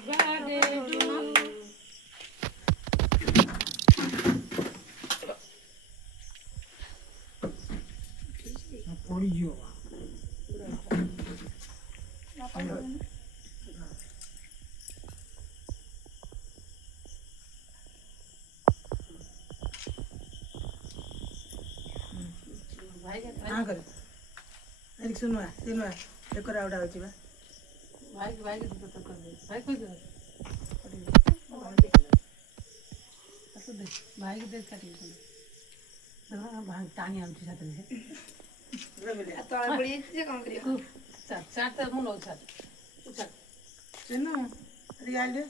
birthday to you. पड़ियो हाँ कर एक सुनवा सुनवा एक राउडा होची बा भाई भाई तो कर दे भाई कोई दे तो दे भाई के दे काटी दे भाई टानी आमची साथे तो बड़ी से काम करियो चाट चाट तो मुन लो चाट चाट चिन्नु रियाल दे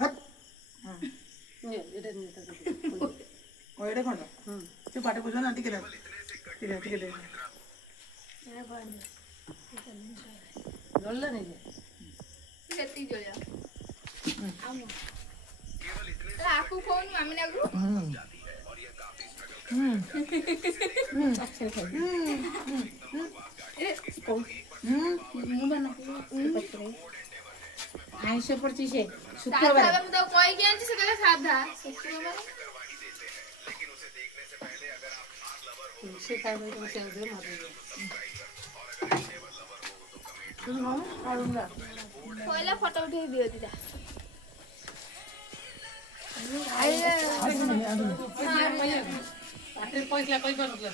हट ये इधर नहीं तो ओएडे कोन तू पाटे पूछो ना टिके दे टिके दे लोल्ला नहीं है केती जो जा आमो आपको फोन मम्मी ने को आइसे पड़ती से साधा शुक्रवार हम तो कोई के अंत से कला साधा शुक्रवार से खाए में तो से दे मार दे तू मामा आऊंगा पहला फोटो उठा दियो दीदा आटे पैसा कोई बनला